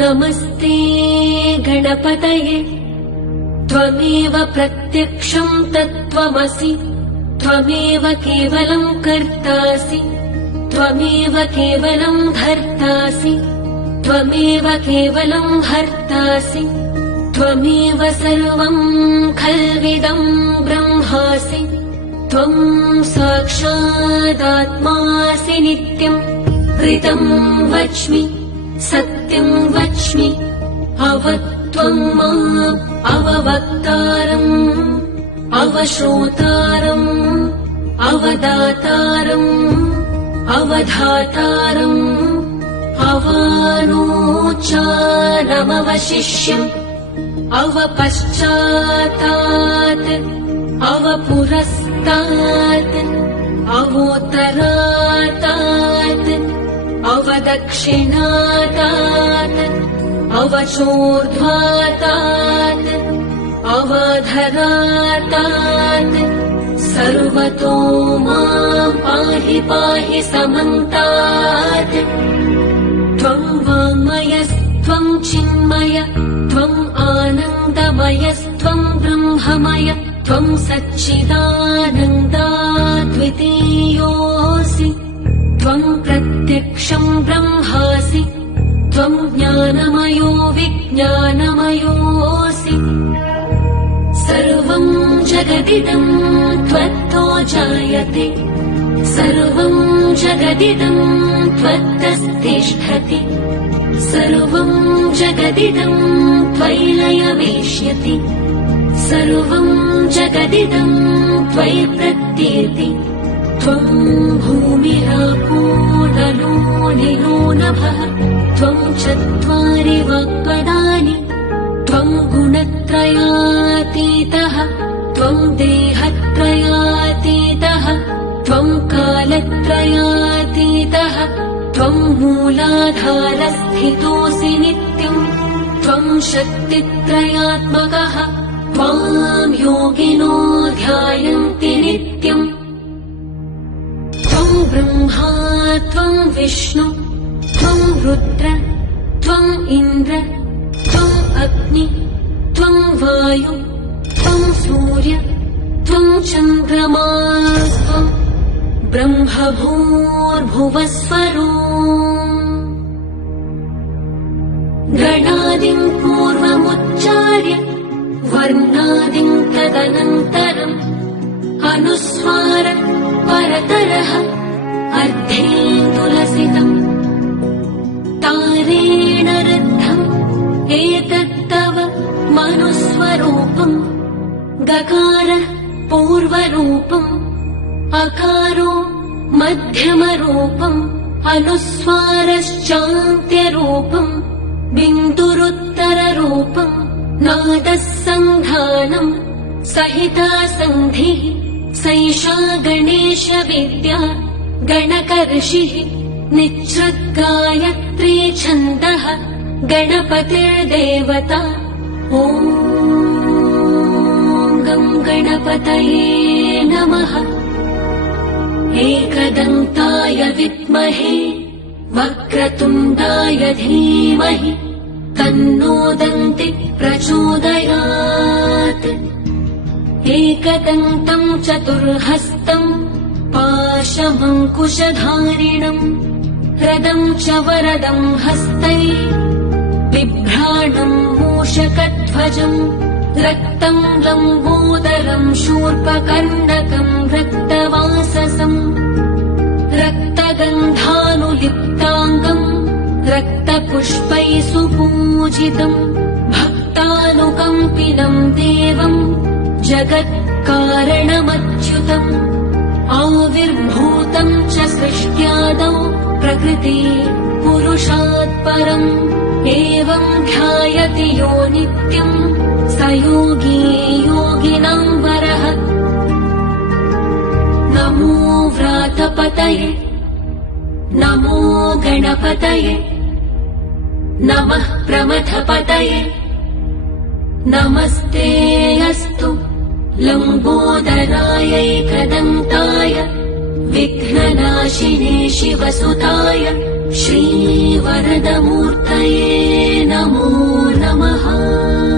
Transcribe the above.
नमस्ते गणपतये त्वमेव प्रत्यक्षं तत्त्वमसि त्वमेव केवलं कर्तासि त्वमेव केवलं धर्तासि त्वमेव केवलं हर्तासि त्वमेव सर्वं खल्विदं ब्रह्मासि त्वं साक्षादात्मासि नित्यं ऋतं वच्मि सत्यं वच्मि अवत्वं माम् अववक्तारम् अवश्रोतारम् अवदातारम् अवधातारम् अवानोचारमवशिष्यम् अवपश्चातात् अवपुरस्तात् अवोत्तरातात् अवदक्षिणातात् अवचोर्ध्वातात् अवधरातात् सर्वतो मां पाहि पाहि समन्तात् त्वं वाङ्मयस्त्वं चिन्मय त्वं आनन्दमयस्त्वं ब्रह्ममय त्वं सच्चिदानन्दाद्वितीयोऽसि त्वं प्रत्यक्षं ब्रह्मासि त्वं ज्ञानमयो विज्ञानमयोऽसि सर्वं जगदिदं त्वत्तो जायते सर्वं जगदिदं त्वत्तस्तिष्ठति सर्वं जगदिदं त्वयि लयमेष्यति सर्वं जगदिदं त्वयि प्रत्येति त्वं भूमिरापो नलो निलो नभः त्वं चत्वारि वाक्पदानि त्वं गुणत्रयातीतः त्वं देहत्रयातीतः त्वं कालत्रयातीतः त्वं मूलाधारस्थितोऽसि नित्यम् त्वं शक्तित्रयात्मकः त्वां योगिनो ध्यायन्ति नित्यम् त्वं ब्रह्मा त्वं विष्णु त्वं रुद्र त्वं इन्द्र त्वं अग्नि त्वं वायु त्वं सूर्य त्वं चन्द्रमास्त्वं ब्रह्मभूर्भुवस्वरो गणादिं पूर्वमुच्चार्य वर्णादिं तदनन्तरम् अनुस्वार परतरः अर्धेन्दुलसितम् तारेण रुद्धम् एतत्तव मनुस्वरूपम् गकारः पूर्वरूपम् अकारो मध्यमरूपम् अनुस्वारश्चान्त्यरूपम् बिन्दुरुत्तररूपम् नादः सन्धानम् सहिता सन्धिः सैषा गणेशविद्या गणकर्षिः निच्छ्रुद्गायत्री छन्दः गणपतिर्देवता ॐ गं गणपतये नमः एकदन्ताय विद्महे वक्रतुण्डाय धीमहि तन्नो दन्तिः प्रचोदयात् एकदन्तं चतुर्हस्तं पाशमङ्कुशधारिणम् रदं च वरदं हस्तैः बिभ्राणं मूषकध्वजम् रक्तं लम्बोदरं शूर्पकर्णकं रक्तवाससम् रक्तगन्धानुलिप्ताङ्गम् रक्तपुष्पैः सुपूजितम् भक्तानुकम्पिनं देवम् जगत्कारणमच्युतम् आविर्भूतं च सृष्ट्यादौ प्रकृते पुरुषात् परम् एवं ध्यायति यो नित्यम् स योगी योगिनां वरः नमो व्रातपतये नमो गणपतये नमः प्रमथपतये नमस्ते अस्तु लम्बोदरायैकदन्ताय विघ्ननाशिने शिवसुताय श्रीवराहमिहिराय वरदमूर्तये नमो नमः।